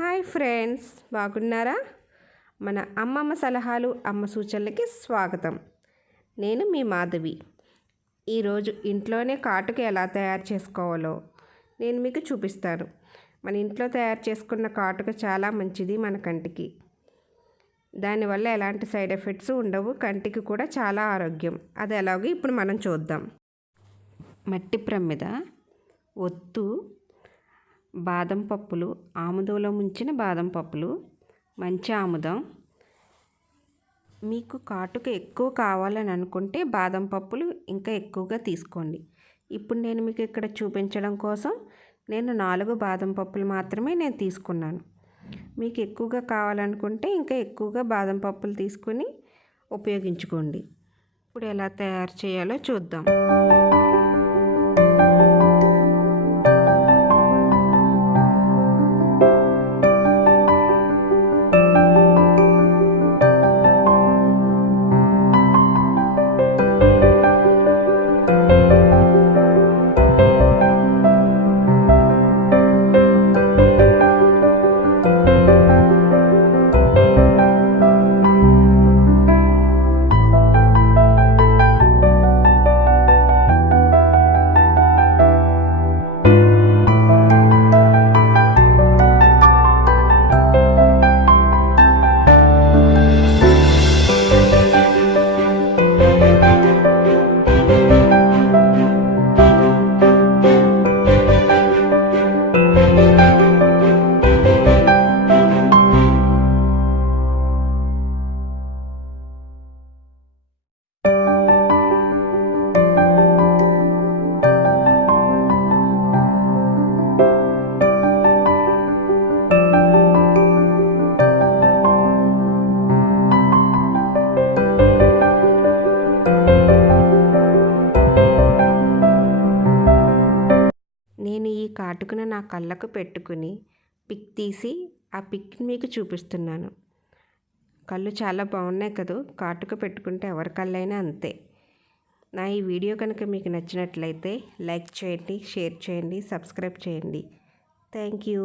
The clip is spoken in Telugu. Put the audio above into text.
హాయ్ ఫ్రెండ్స్, బాగున్నారా? మన అమ్మమ్మ సలహాలు అమ్మ సూచనలకి స్వాగతం. నేను మీ మాధవి. ఈరోజు ఇంట్లోనే కాటుక ఎలా తయారు చేసుకోవాలో నేను మీకు చూపిస్తాను. మన ఇంట్లో తయారు చేసుకున్న కాటుక చాలా మంచిది మన కంటికి. దానివల్ల ఎలాంటి సైడ్ ఎఫెక్ట్స్ ఉండవు, కంటికి కూడా చాలా ఆరోగ్యం. అది ఎలాగో ఇప్పుడు మనం చూద్దాం. మట్టి ప్రమిద, ఒత్తు, బాదం పప్పులు, ఆముదంలో ముంచిన బాదం పప్పులు, మంచి ఆముదం. మీకు కాటుక ఎక్కువ కావాలని అనుకుంటే బాదం పప్పులు ఇంకా ఎక్కువగా తీసుకోండి. ఇప్పుడు నేను మీకు ఇక్కడ చూపించడం కోసం నేను 4 బాదం పప్పులు మాత్రమే తీసుకున్నాను. మీకు ఎక్కువగా కావాలనుకుంటే ఇంకా ఎక్కువగా బాదం పప్పులు తీసుకొని ఉపయోగించుకోండి. ఇప్పుడు ఎలా తయారు చేయాలో చూద్దాం. నేను ఈ కాటుకను నా కళ్ళకు పెట్టుకుని పిక్ తీసి ఆ పిక్ మీకు చూపిస్తున్నాను. కళ్ళు చాలా బాగున్నాయి కదా. కాటుక పెట్టుకుంటే ఎవరి కళ్ళైనా అంతే. నా ఈ వీడియో కనుక మీకు నచ్చినట్లయితే లైక్ చేయండి, షేర్ చేయండి, సబ్స్క్రైబ్ చేయండి. Thank you.